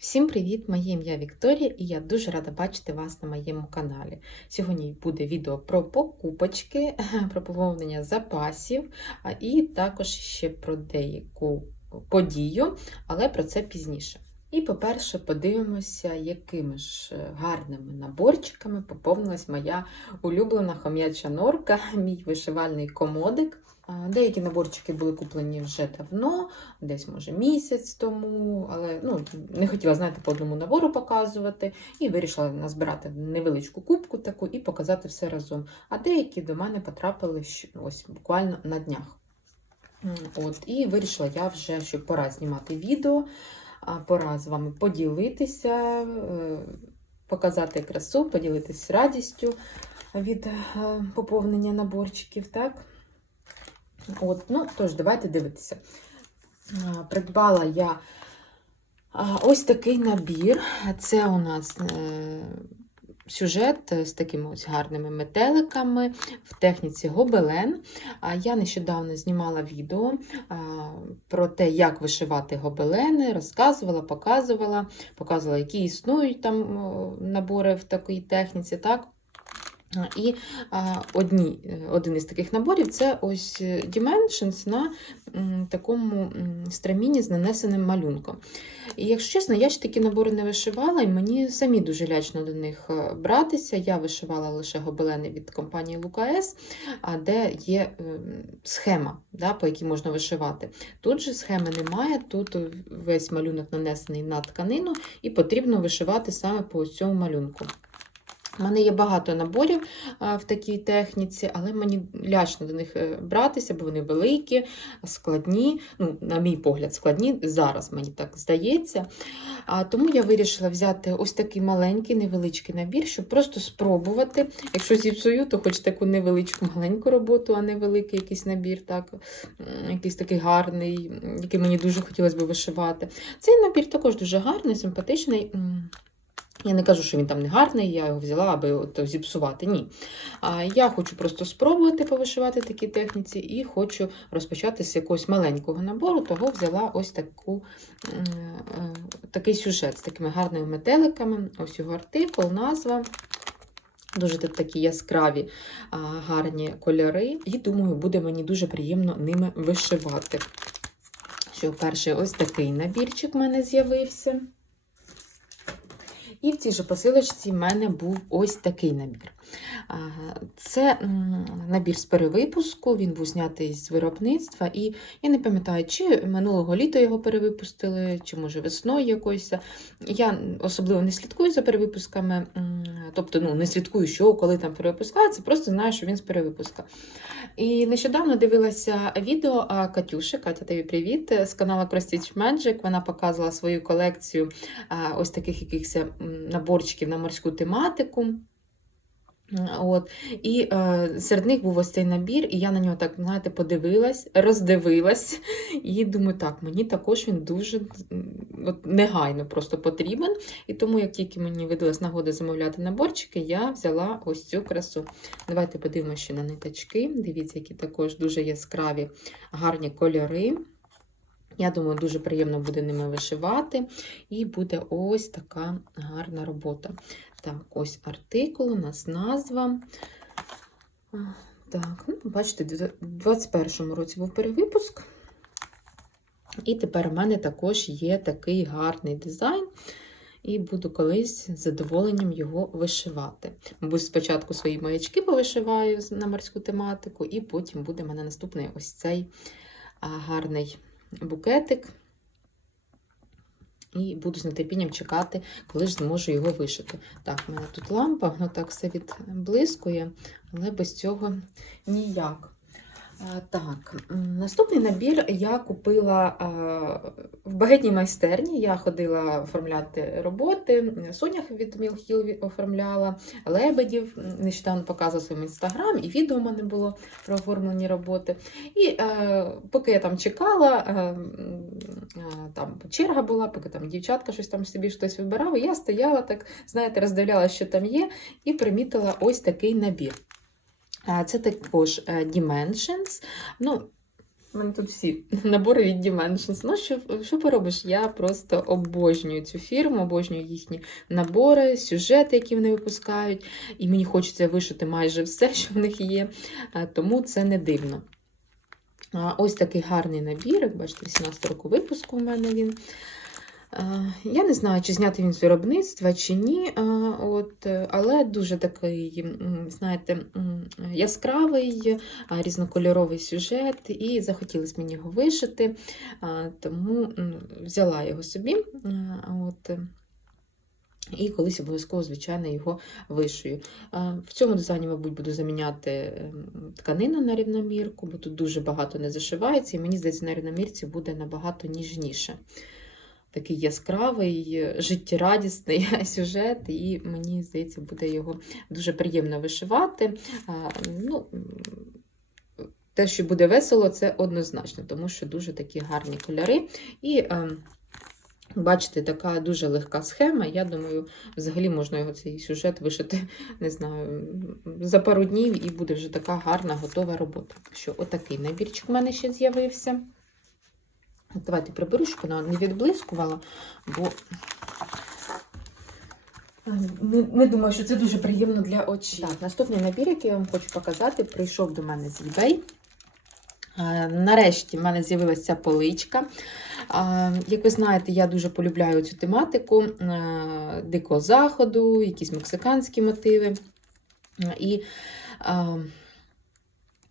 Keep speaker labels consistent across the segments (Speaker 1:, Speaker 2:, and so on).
Speaker 1: Всім привіт! Моє ім'я Вікторія і я дуже рада бачити вас на моєму каналі. Сьогодні буде відео про покупочки, про поповнення запасів, і також ще про деяку подію, але про це пізніше. І, по-перше, подивимося, якими ж е, гарними наборчиками поповнилась моя улюблена хом'яча норка, мій вишивальний комодик. Деякі наборчики були куплені вже давно, десь, може, місяць тому, але ну, не хотіла, знаєте, по одному набору показувати, і вирішила назбирати невеличку кубку таку і показати все разом. А деякі до мене потрапили ось буквально на днях. От, і вирішила я вже, що пора знімати відео, пора з вами поділитися, е, показати красу, поділитися радістю від е, поповнення наборчиків, так? От, ну, тож, давайте дивитися. Придбала я ось такий набір. Це у нас е, сюжет з такими ось гарними метеликами в техніці гобелен. Я нещодавно знімала відео про те, як вишивати гобелени, розказувала, показувала, показувала, які існують там набори в такій техніці. так? А, І одні, е, один із таких наборів це ось е, Dimensions на такому страміні з нанесеним малюнком. І якщо чесно, я ж такі набори не вишивала, і мені самі дуже лячно до них е, братися. Я вишивала лише гобелени від компанії Лукас, де є ем, схема, да, по якій можна вишивати. Тут же схеми немає, тут весь малюнок нанесений на тканину, і потрібно вишивати саме по цьому малюнку. У мене є багато наборів в такій техніці, але мені лячно до них е, братися, бо вони великі, складні. Ну, на мій погляд, складні зараз, мені так здається. А, тому я вирішила взяти ось такий маленький, невеличкий набір, щоб просто спробувати. Якщо зіпсую, то хоч таку невеличку маленьку роботу, а не великий якийсь набір, так, якийсь такий гарний, який мені дуже хотілося б вишивати. Цей набір також дуже гарний, симпатичний. Я не кажу, що він там не гарний, я його взяла, аби от зіпсувати. Ні. А я хочу просто спробувати повишивати такі техніці і хочу розпочати з якогось маленького набору, того взяла ось таку, е, такий сюжет з такими гарними метеликами. Ось його артикул, назва. Дуже такі яскраві, гарні кольори, і думаю, буде мені дуже приємно ними вишивати. Що перший ось такий набірчик в мене з'явився. І в цій же посилочці в мене був ось такий набір. Це набір з перевипуску, він був знятий з виробництва. І я не пам'ятаю, чи минулого літа його перевипустили, чи може весною якоюсь. Я особливо не слідкую за перевипусками, тобто ну, не слідкую, що коли там перевипускається, просто знаю, що він з перевипуска. І нещодавно дивилася відео Катюши, Катя, тобі привіт, з каналу Prestige Magic. Вона показувала свою колекцію ось таких якихось наборчиків на морську тематику. От. І е, серед них був ось цей набір, і я на нього так, знаєте, подивилась, роздивилась, і думаю, так, мені також він дуже от, негайно просто потрібен. І тому, як тільки мені видалась нагода замовляти наборчики, я взяла ось цю красу. Давайте подивимося ще на ниточки. Дивіться, які також дуже яскраві, гарні кольори. Я думаю, дуже приємно буде ними вишивати. І буде ось така гарна робота. Так, ось артикул, у нас назва. Так, ну, бачите, в 21-му році був перевипуск. І тепер у мене також є такий гарний дизайн. І буду колись з задоволенням його вишивати. Мабуть, спочатку свої маячки повишиваю на морську тематику, і потім буде в мене наступний ось цей гарний букетик. І буду з нетерпінням чекати, коли ж зможу його вишити. Так, в мене тут лампа, воно так все відблискує, але без цього ніяк. А, Так, наступний набір я купила в багетній майстерні. Я ходила оформляти роботи. Сонях від Мілхіл оформляла, лебедів. Нещодавно показувала своїм інстаграм, і відео в мене було про оформлені роботи. І е, поки я там чекала, е, е, там черга була, поки там дівчатка щось там собі щось вибирала, я стояла так, знаєте, роздивлялася, що там є, і примітила ось такий набір. Це також е, Dimensions. Ну, У мене тут всі набори від Dimensions. Ну, що, що поробиш? Я просто обожнюю цю фірму, обожнюю їхні набори, сюжети, які вони випускають. І мені хочеться вишити майже все, що в них є. Тому це не дивно. Ось такий гарний набір, як бачите, 18 року випуску у мене він. Е, Я не знаю, чи зняти він з виробництва, чи ні. е, От, е, але дуже такий, знаєте, яскравий, різнокольоровий сюжет, і захотілося мені його вишити, тому взяла його собі. От, і колись обов'язково, звичайно, його вишию. В цьому дизайні, мабуть, буду заміняти тканину на рівномірку, бо тут дуже багато не зашивається, і мені здається, на рівномірці буде набагато ніжніше. Такий яскравий, життєрадісний сюжет, і мені здається, буде його дуже приємно вишивати. Ну, те, що буде весело, це однозначно, тому що дуже такі гарні кольори. І Бачите, така дуже легка схема. Я думаю, взагалі можна його цей сюжет вишити, не знаю, за пару днів і буде вже така гарна, готова робота. Так що отакий набірчик в мене ще з'явився. Давайте приберу, щоб вона не відблискувала, бо не, не думаю, що це дуже приємно для очей. Так, наступний набір, який я вам хочу показати, прийшов до мене з eBay. Е, Нарешті в мене з'явилася ця поличка. Як ви знаєте, я дуже полюбляю цю тематику е, дикого заходу, якісь мексиканські мотиви. Е, І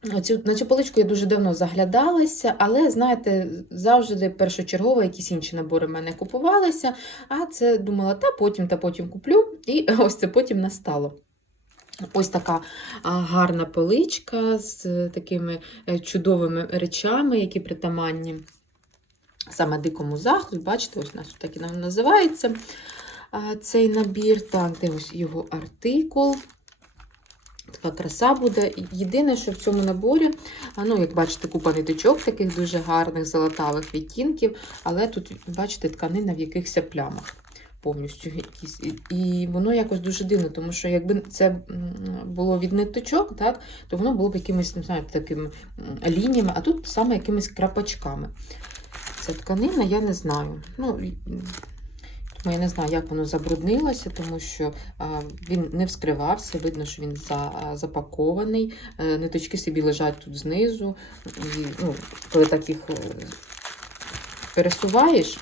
Speaker 1: на цю поличку я дуже давно заглядалася, але, знаєте, завжди першочергово якісь інші набори в мене купувалися, а це думала, та потім, та потім куплю, і ось це потім настало. Ось така гарна поличка з такими е, чудовими речами, які притаманні саме дикому заходу. Бачите, ось у нас так і називається цей набір. Так, де ось його артикул. Така краса буде. Єдине, що в цьому наборі, ну, як бачите, купа ниточок таких дуже гарних, золотавих відтінків, але тут, бачите, тканина в якихось плямах повністю якісь. І- воно якось дуже дивно, тому що якби це було від ниточок, так, то воно було б якимись, не знаю, такими лініями, а тут саме якимись крапочками. Ця тканина, я не знаю. Ну, я не знаю, як воно забруднилося, тому що він не вскривався, видно, що він запакований. Е, Ниточки собі лежать тут знизу. І, ну, коли так їх е, пересуваєш,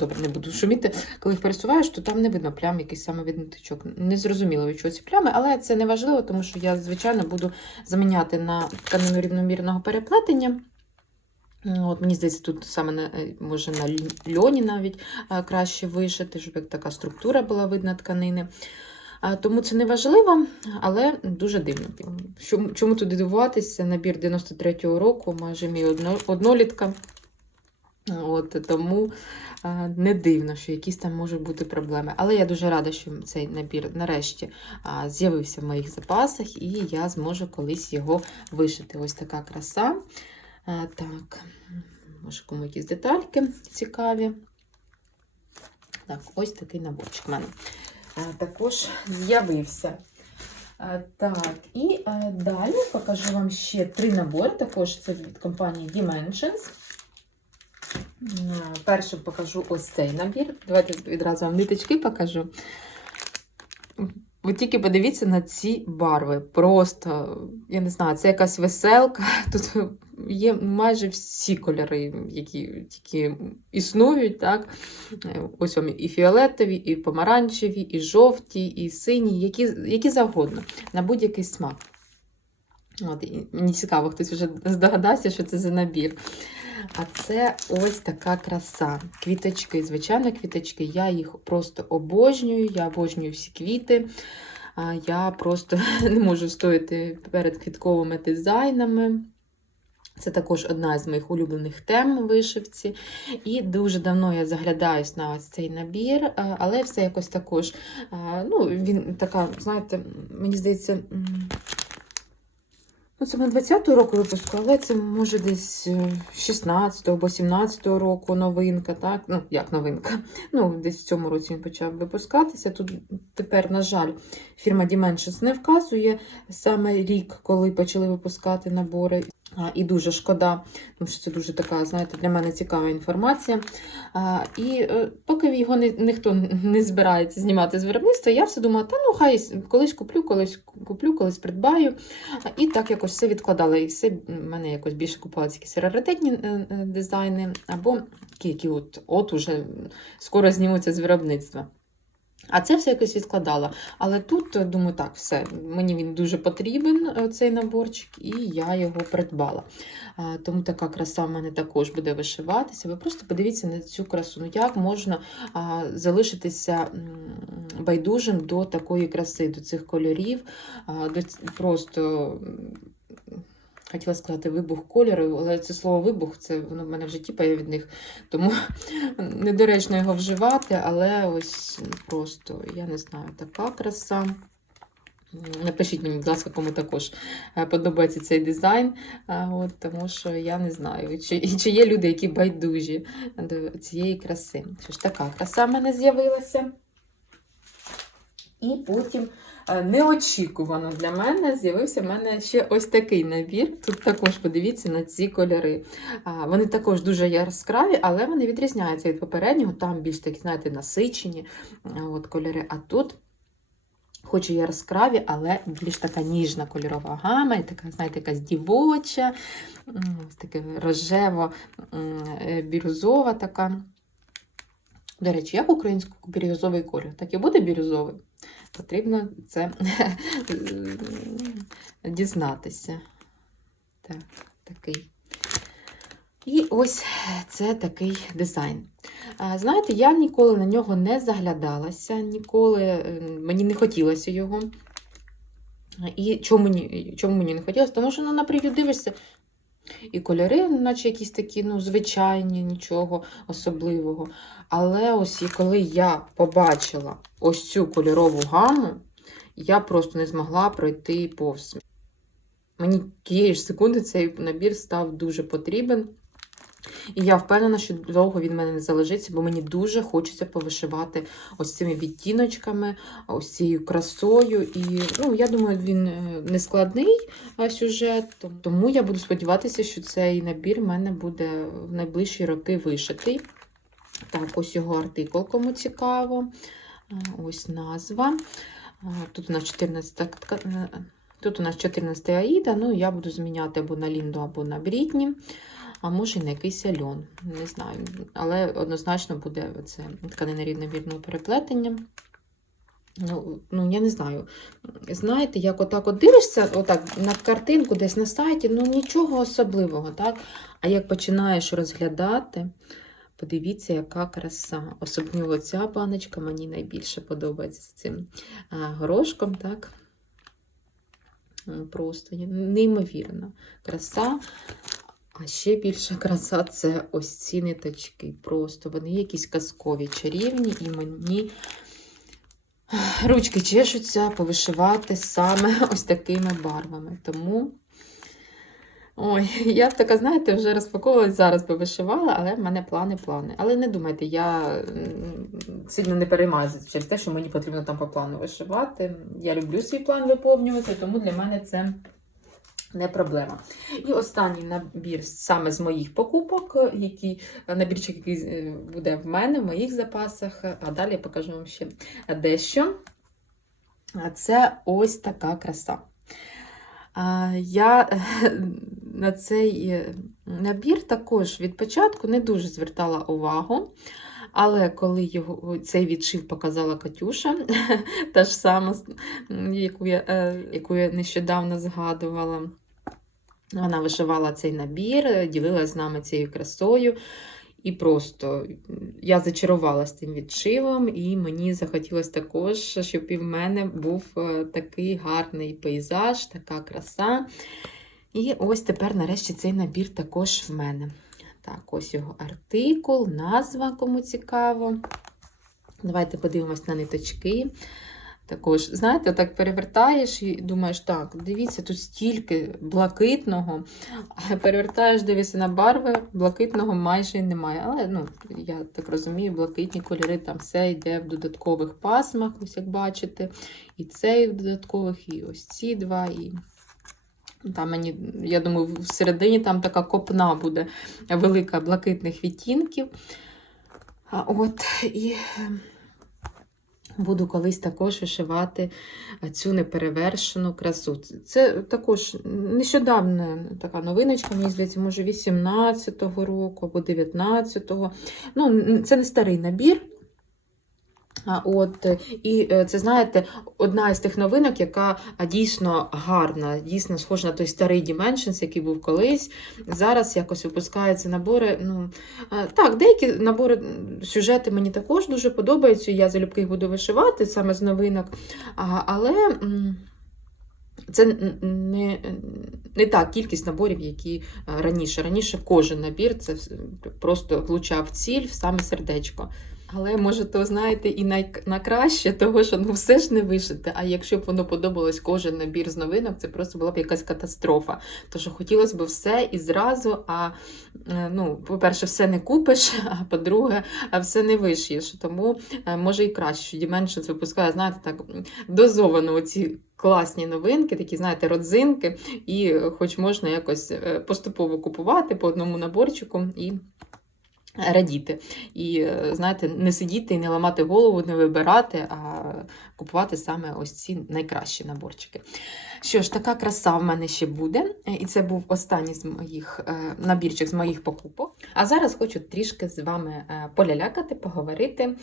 Speaker 1: добре, не буду шуміти, коли їх пересуваєш, то там не видно плям якийсь саме від ниточок. Не зрозуміло, від чого ці плями, але це не важливо, тому що я, звичайно, буду заміняти на тканину рівномірного переплетення. От, Мені здається, тут саме на, е, може на льоні навіть краще вишити, щоб як така структура була видна тканини. Тому це не важливо, але дуже дивно. Чому, чому тут дивуватися? Набір 93-го року, майже мій одно, однолітка. От, тому не дивно, що якісь там можуть бути проблеми. Але я дуже рада, що цей набір нарешті з'явився в моїх запасах, і я зможу колись його вишити. Ось така краса. А, так, може, кому якісь детальки цікаві. Так, ось такий наборчик в мене також з'явився. Так, і далі покажу вам ще три набори. Також це від компанії Dimensions. Першим покажу ось цей набір. Давайте відразу вам ниточки покажу. Ви тільки подивіться на ці барви. Просто, я не знаю, це якась веселка. Тут є майже всі кольори, які тільки існують. Так? Ось вам і фіолетові, і помаранчеві, і жовті, і сині, які, які завгодно, на будь-який смак. От, мені цікаво, хтось вже здогадався, що це за набір. А це ось така краса. Квіточки, звичайно, квіточки. Я їх просто обожнюю, я обожнюю всі квіти. Я просто не можу стояти перед квітковими дизайнами. Це також одна з моїх улюблених тем вишивці. І дуже давно я заглядаюсь на ось цей набір, але все якось також. Ну, він така, знаєте, мені здається. Ну, це ми 20-го року випуску, але це може десь 16-го або 17-го року новинка, так? Ну, як новинка. Ну, десь в цьому році він почав випускатися. Тут тепер, на жаль, фірма Dimensions не вказує саме рік, коли почали випускати набори. І дуже шкода, тому що це дуже така, знаєте, для мене цікава інформація. І е, поки його ні, ніхто не збирається знімати з виробництва, я все думала, та ну хай колись куплю, колись куплю, колись придбаю. І так якось все відкладала. І все в мене якось більше купувалися якісь раритетні е, е, дизайни, або які от, от уже скоро знімуться з виробництва. А це все якось відкладала. Але тут, е, думаю, так, все, мені він дуже потрібен, е, цей наборчик, і я його придбала. Тому така краса в мене також буде вишиватися. Ви просто подивіться на цю красу. Ну як можна залишитися байдужим до такої краси, до цих кольорів, до просто. Хотіла сказати вибух кольору, але це слово вибух, це воно в мене в житті пає від них. Тому недоречно його вживати, але ось просто, я не знаю, така краса. Напишіть мені, будь ласка, кому також е, подобається цей дизайн, от, тому що я не знаю, чи, чи є люди, які байдужі до цієї краси. Що ж така краса в мене з'явилася. І потім неочікувано для мене з'явився в мене ще ось такий набір. Тут також подивіться на ці кольори. Вони також дуже яскраві, але вони відрізняються від попереднього. Там більш такі, знаєте, насичені от, кольори. А тут. Хоч і яскраві, але більш така ніжна кольорова гама, і така, знаєте, якась дівоча, ось таке рожево-бірюзова така. До речі, як українською бірюзовий колір? Так і буде бірюзовий. Потрібно це дізнатися. Так, такий. І ось це такий дизайн. Знаєте, я ніколи на нього не заглядалася, ніколи е, мені не хотілося його. І чому чому мені не хотілося? Тому що ну, на прев'ю дивишся, і кольори, наче якісь такі, ну, звичайні, нічого особливого. Але ось і коли я побачила ось цю кольорову гаму, я просто не змогла пройти повз. Мені тієї ж секунди цей набір став дуже потрібен. І я впевнена, що довго він в мене не залежиться, бо мені дуже хочеться повишивати ось цими відтіночками, ось цією красою. І ну, я думаю, він е, не складний сюжет, тому- я буду сподіватися, що цей набір в мене буде в найближчі роки вишитий. Так, ось його артикул, кому цікаво. Ось назва. Тут у нас 14 тка- е, Тут у нас 14 Аїда, ну я буду зміняти або на Лінду, або на Брітні, може і на якийсь альон. Не знаю. Але однозначно буде це тканина рівномірного переплетення. Ну, ну, я не знаю. Знаєте, як отак от дивишся отак, на картинку десь на сайті, ну нічого особливого, так? А як починаєш розглядати, подивіться, яка краса. Особливо ця баночка мені найбільше подобається з цим а, горошком, так? Просто неймовірна краса. А ще більша краса це ось ці ниточки. Просто вони якісь казкові, чарівні, і мені ручки чешуться повишивати саме ось такими барвами. Тому. Ой, я така, знаєте, вже розпаковувалась, зараз би вишивала, але в мене плани, плани. Але не думайте, я сильно не переймаюся через те, що мені потрібно там по плану вишивати. Я люблю свій план виповнювати, тому для мене це не проблема. І останній набір саме з моїх покупок, який набірчик, який е, буде в мене, в моїх запасах, а далі я покажу вам ще дещо. Це ось така краса. Я е, на цей е, набір також від початку не дуже звертала увагу. Але коли його цей відшив показала Катюша, та ж сама, яку я, яку я нещодавно згадувала, вона вишивала цей набір, е, ділилася з нами цією красою. І просто я зачарувалася тим відшивом, і мені захотілося також, щоб і в мене був е, такий гарний пейзаж, така краса. І ось тепер, нарешті, цей набір також в мене. Так, ось його артикул, назва, кому цікаво. Давайте подивимось на ниточки. Також, знаєте, так перевертаєш і думаєш, так, дивіться, тут стільки блакитного, а перевертаєш, дивишся на барви, блакитного майже немає. Але, ну, я так розумію, блакитні кольори там все йде в додаткових пасмах, ось як бачите. І цей в додаткових, і ось ці два. І Там мені, я думаю, всередині там така копна буде велика блакитних відтінків. А от і буду колись також вишивати цю неперевершену красу. Це- також нещодавна така новиночка, мені здається, може 18-го року або 19-го. Ну, це не старий набір. От, е, і е, це, знаєте, одна із тих новинок, яка дійсно гарна, дійсно схожа на той старий Dimensions, який був колись. Зараз якось випускаються набори. Ну, так, деякі набори, сюжети мені також дуже подобаються, я залюбки їх буду вишивати саме з новинок. Але це не, не та кількість наборів, які раніше. Раніше кожен набір це просто влучав ціль, в саме сердечко. Але може, то знаєте, і най... на краще, того що ну все ж не вишите. А якщо б воно подобалось кожен набір з новинок, це просто була б якась катастрофа. Тож хотілося б все і зразу. А е, ну, по-перше, все не купиш, а по-друге, все не вишиєш. Тому е, може і краще, Dimensions випускає, знаєте, так дозовано оці класні новинки, такі, знаєте, родзинки, і е, хоч можна якось поступово купувати по одному наборчику і радіти. І, е, знаєте, не сидіти і не ламати голову, не вибирати, а купувати саме ось ці найкращі наборчики. Що ж, така краса в мене ще буде. І це був останній з моїх е, набірчик з моїх покупок. А зараз хочу трішки з вами е, полялякати, поговорити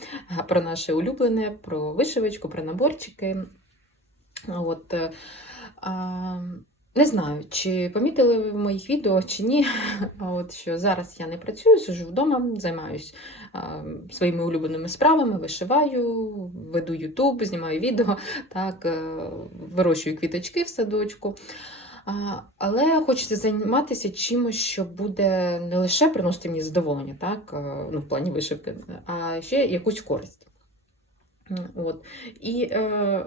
Speaker 1: про наше улюблене, про вишивочку, про наборчики. От, не знаю, чи помітили ви в моїх відео, чи ні. А От що зараз я не працюю, сижу вдома, займаюся своїми улюбленими справами, вишиваю, веду Ютуб, знімаю відео, так, е, вирощую квіточки в садочку. Але хочеться займатися чимось, що буде не лише приносити мені задоволення, так, е, ну, в плані вишивки, а ще якусь користь. От. І е,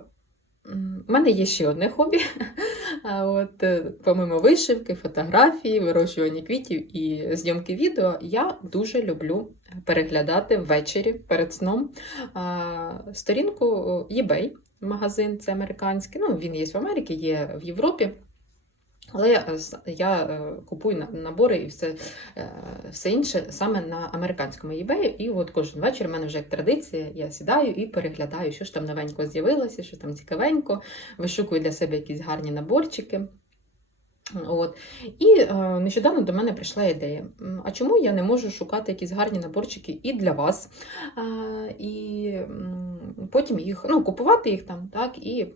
Speaker 1: в мене є ще одне хобі. От, е, помимо вишивки, фотографії, вирощування квітів і зйомки відео, я дуже люблю переглядати ввечері перед сном сторінку eBay, магазин, це американський. Ну, він є в Америці, є в Європі. Але я, е, я е, купую на- набори і все, е, все інше саме на американському eBay. І от кожен вечір в мене вже як традиція, я сідаю і переглядаю, що ж там новенько з'явилося, що там цікавенько, вишукую для себе якісь гарні наборчики. От. І е, нещодавно до мене прийшла ідея: а чому я не можу шукати якісь гарні наборчики і для вас, а, і потім їх ну, купувати їх там, так, і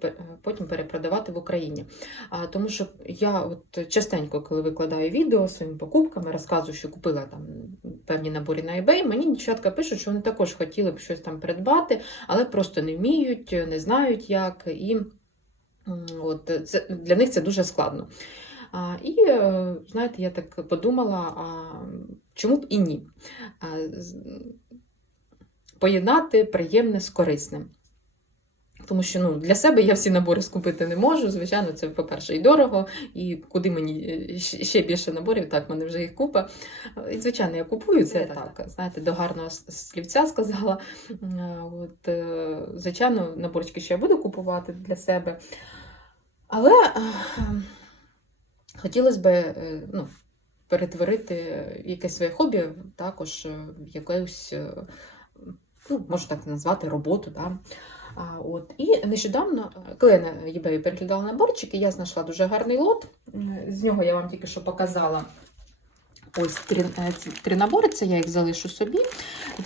Speaker 1: потім перепродавати в Україні. А, тому що я от частенько, коли викладаю відео своїми покупками, розказую, що купила там певні набори на eBay, мені дівчатка пишуть, що вони також хотіли б щось там придбати, але просто не вміють, не знають як. І от, це, для них це дуже складно. І, е, знаєте, я так подумала, а чому б і ні? Поєднати приємне з корисним. Тому що ну, для себе я всі набори скупити не можу. Звичайно, це, по-перше, і дорого, і куди мені е, ще більше наборів, так, в мене вже їх купа. І, звичайно, я купую це
Speaker 2: Так,
Speaker 1: так, знаєте, до гарного слівця сказала. Е, От, звичайно, наборчики ще я буду купувати для себе. Але хотілося б е, ну, перетворити якесь своє хобі також е, якусь, е, ну, можу так назвати, роботу. Да? А, от. І нещодавно, е, коли я на eBay переглядала наборчики, я знайшла дуже гарний лот. Е, З нього я вам тільки що показала. Ось три, е, три набори, це я їх залишу собі,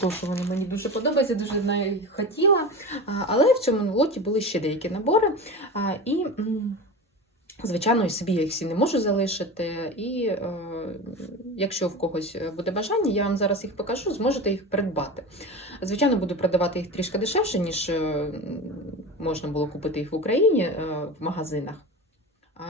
Speaker 1: тому що вони мені дуже подобаються, дуже їх хотіла. Але в цьому лоті були ще деякі набори. І, звичайно, і собі їх всі не можу залишити. І е, якщо в когось буде бажання, я вам зараз їх покажу, зможете їх придбати. Звичайно, буду продавати їх трішки дешевше, ніж е, можна було купити їх в Україні е, в магазинах.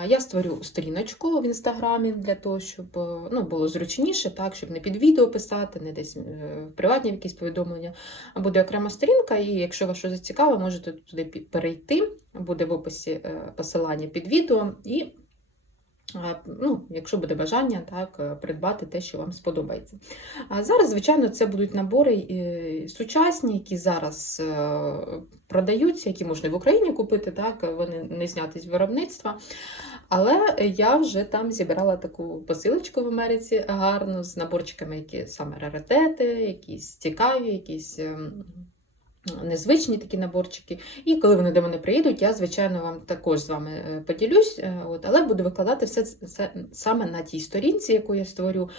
Speaker 1: Я створю сторіночку в інстаграмі для того, щоб е, ну, було зручніше, так, щоб не під відео писати, не десь е, в приватні якісь повідомлення. А буде окрема сторінка, і якщо вас щось зацікавить, можете туди перейти. Буде в описі е, посилання під відео. І е, ну, якщо буде бажання, так, е, придбати те, що вам сподобається. А зараз, звичайно, це будуть набори е, сучасні, які зараз е, продаються, які можна в Україні купити, так, вони не зняті з виробництва. Але я вже там зібрала таку посилочку в Америці гарну з наборчиками, які саме раритети, якісь цікаві, якісь. Незвичні такі наборчики. І коли вони до мене приїдуть, я, звичайно, вам також з вами е, поділюсь, е, от, але буду викладати все це саме на тій сторінці, яку я створю.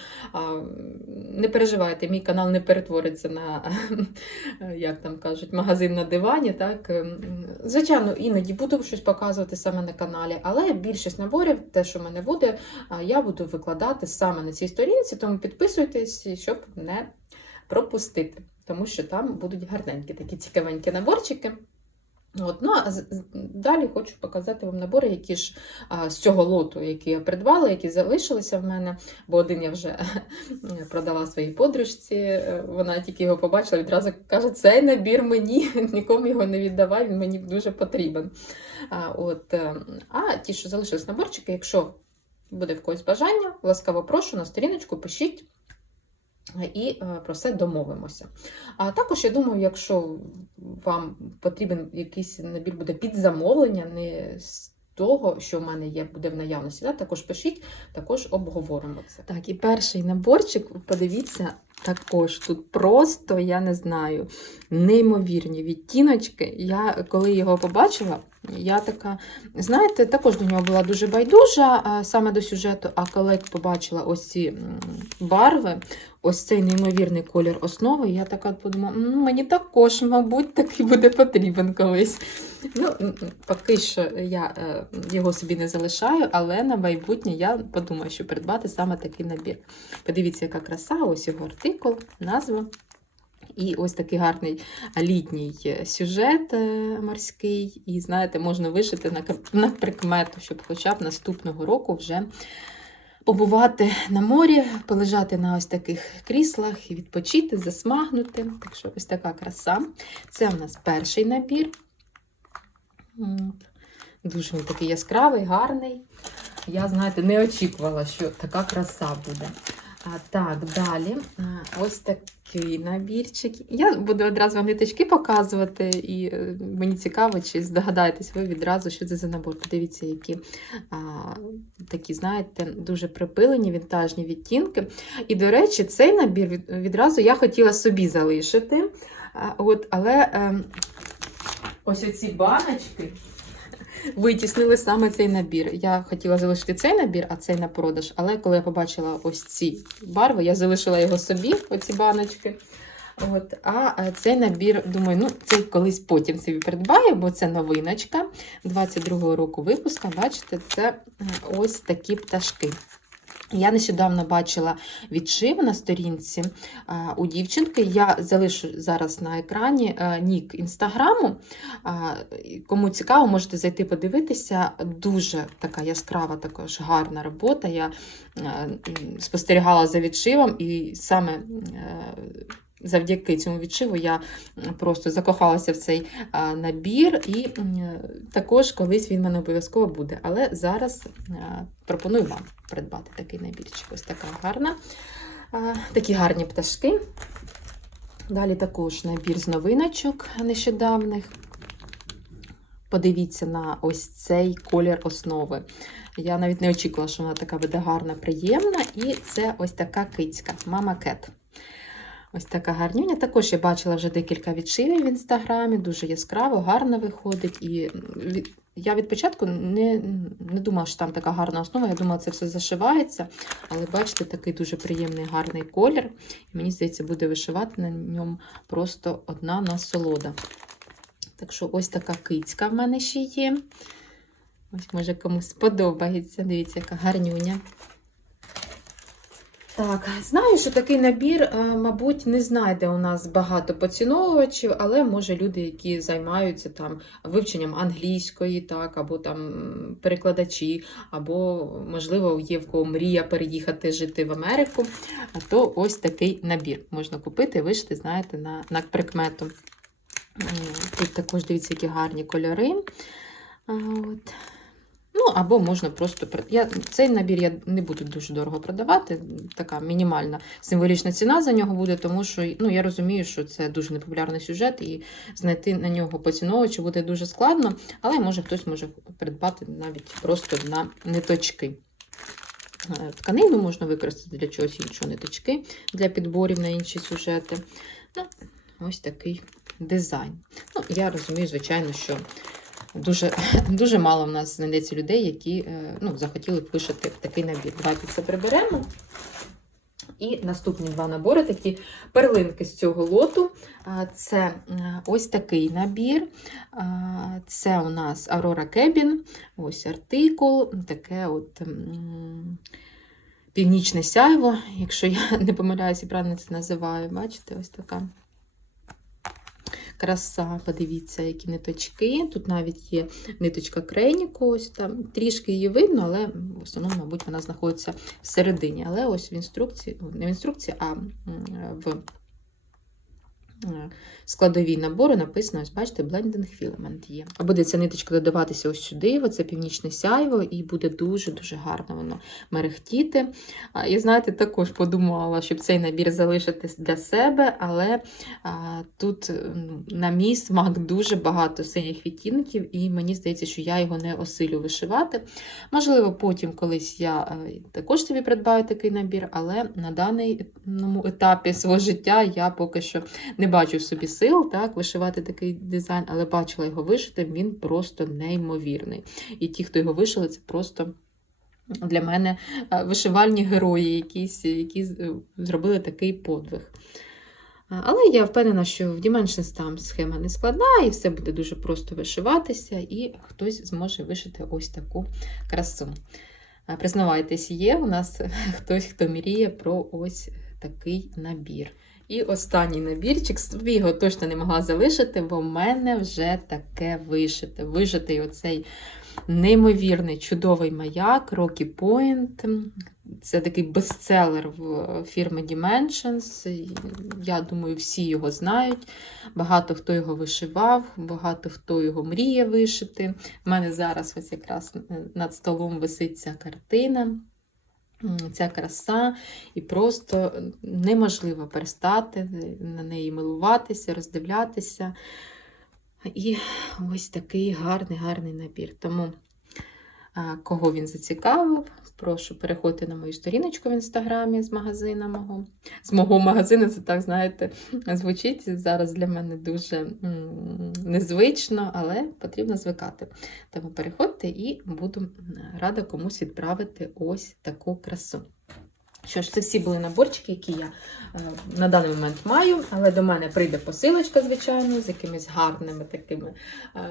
Speaker 1: Не переживайте, мій канал не перетвориться на, як там кажуть, магазин на дивані. Так? Ем, Звичайно, іноді буду щось показувати саме на каналі, але більшість наборів, те, що в мене буде, я буду викладати саме на цій сторінці, тому підписуйтесь, щоб не пропустити тому що там будуть гарненькі такі цікавенькі наборчики. От, ну, а далі хочу показати вам набори, які ж а, з цього лоту, які я придбала, які залишилися в мене, бо один я вже продала своїй подружці. е, Вона тільки його побачила, відразу каже, цей набір мені, нікому його не віддавай, він мені дуже потрібен. А, от, е, а ті, що залишились наборчики, якщо буде в когось бажання, ласкаво прошу на сторіночку, пишіть і е, про все домовимося. А також я думаю, якщо вам потрібен якийсь набір буде під замовлення, не з того, що в мене є, буде в наявності, да? також пишіть, також обговоримо це. Так, і перший наборчик, подивіться, також тут просто, я не знаю, неймовірні відтіночки. Я коли його побачила, я така, знаєте, також до нього була дуже байдужа саме до сюжету. А коли побачила ось ці барви, ось цей неймовірний колір основи, я така подумала, мені також, мабуть, такий буде потрібен колись. Ну, поки що я е, його собі не залишаю, але на майбутнє я подумаю, що придбати саме такий набір. Подивіться, яка краса, ось його артикул, назва. І ось такий гарний літній е, сюжет е, морський. І, знаєте, можна вишити на, прикмету, щоб хоча б наступного року вже побувати на морі, полежати на ось таких кріслах відпочити, засмагнути. Так що ось така краса. Це у нас перший набір. Дуже він такий яскравий, гарний. Я, знаєте, не очікувала, що така краса буде. А, так, далі. А, ось такий набірчик. Я буду одразу вам ниточки показувати, і е, мені цікаво, чи здогадаєтесь ви відразу, що це за набор. Подивіться, які а, такі, знаєте, дуже припилені вінтажні відтінки. І, до речі, цей набір від, відразу я хотіла собі залишити. А, от, але е, ось оці баночки витіснили саме цей набір. Я хотіла залишити цей набір, а цей на продаж. Але коли я побачила ось ці барви, я залишила його собі, оці баночки. От, а е, цей набір, думаю, ну цей колись потім собі придбаю, бо це новиночка 22-го року випуска. Бачите, це е, ось такі пташки. Я нещодавно бачила відшив на сторінці у дівчинки. Я залишу зараз на екрані а, нік інстаграму. Кому цікаво, можете зайти подивитися. Дуже така яскрава, також гарна робота. Я е, спостерігала за відшивом і саме. Завдяки цьому відшиву я просто закохалася в цей набір, і також колись він в мене обов'язково буде. Але зараз пропоную вам придбати такий набірчик. Ось така гарна. Такі гарні пташки. Далі також набір з новиночок нещодавних. Подивіться на ось цей колір основи. Я навіть не очікувала, що вона така буде гарна, приємна. І це ось така кицька, мама Кет. Ось така гарнюня. Також я бачила вже декілька відшивів в інстаграмі, дуже яскраво, гарно виходить. І я від початку не, не думала, що там така гарна основа. Я думала, це все зашивається. Але бачите, такий дуже приємний гарний колір. І мені здається, буде вишивати на ньому просто одна насолода. Так що ось така кицька в мене ще є. Ось, може, комусь сподобається. Дивіться, яка гарнюня. Так, знаю, що такий набір, е, мабуть, не знайде у нас багато поціновувачів, але може люди, які займаються там вивченням англійської, так, або там перекладачі, або, можливо, є в кого мрія переїхати жити в Америку, то ось такий набір можна купити, вишити, знаєте, на, на прикмету. Тут також дивіться, які гарні кольори. От. Ну, або можна просто я, цей набір я не буду дуже дорого продавати. Така мінімальна символічна ціна за нього буде, тому що ну, я розумію, що це дуже непопулярний сюжет, і знайти на нього поціновувача буде дуже складно, але може хтось може придбати навіть просто на ниточки. Е, Тканину можна використати для чогось іншого ниточки для підборів на інші сюжети. Ну, ось такий дизайн. Ну, я розумію, звичайно, що дуже, дуже мало в нас знайдеться людей, які е, ну, захотіли б вишити такий набір. Давайте це приберемо. І наступні два набори такі перлинки з цього лоту. Це е, ось такий набір. Це у нас Aurora Cabin, ось артикул, таке от північне сяйво, якщо я не помиляюся, і правильно це називаю. Бачите, ось така краса. Подивіться, які ниточки. Тут навіть є ниточка крейніку, ось там трішки її видно, але в основному, мабуть, вона знаходиться всередині. Але ось в інструкції, не в інструкції, а в складовій набору написано, ось бачите, Blending Filament є. А буде ця ниточка додаватися ось сюди, оце північне сяйво, і буде дуже-дуже гарно воно мерехтіти. І знаєте, також подумала, щоб цей набір залишити для себе, але а, тут на мій смак дуже багато синіх відтінків, і мені здається, що я його не осилю вишивати. Можливо, потім колись я е, також собі придбаю такий набір, але на даному етапі свого життя я поки що не бачу собі сил так, вишивати такий дизайн, але бачила його вишити, він просто неймовірний. І ті, хто його вишили, це просто. Для мене е, вишивальні герої, якісь, які е, зробили такий подвиг. Але я впевнена, що в Dimensions там схема не складна, і все буде дуже просто вишиватися, і хтось зможе вишити ось таку красу. Признавайтесь, є у нас хтось, хто мріє про ось такий набір. І останній набірчик, собі його точно не могла залишити, бо в мене вже таке вишите. Вишитий оцей неймовірний чудовий маяк Rocky Point. Це такий бестселер в фірми Dimensions. Я думаю, всі його знають. Багато хто його вишивав, багато хто його мріє вишити. У мене зараз ось якраз над столом висить ця картина. Ця краса, і просто неможливо перестати на неї милуватися, роздивлятися. І ось такий гарний, гарний набір. Тому, кого він зацікавив, прошу переходьте на мою сторіночку в інстаграмі з магазина мого. З мого магазину, це так, знаєте, звучить зараз для мене дуже незвично, але потрібно звикати. Тому переходьте і буду рада комусь відправити ось таку красу. Що ж, це всі були наборчики, які я е, на даний момент маю, але до мене прийде посилочка, звичайно, з якимись гарними такими е,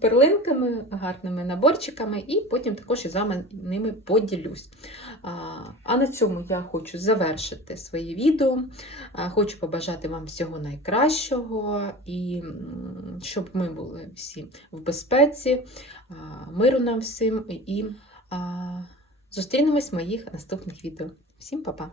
Speaker 1: перлинками, гарними наборчиками, і потім також із вами ними поділюсь. А, на цьому я хочу завершити своє відео. Хочу побажати вам всього найкращого і щоб ми були всі в безпеці, миру нам всім і зустрінемось в моїх наступних відео. Всім па-па!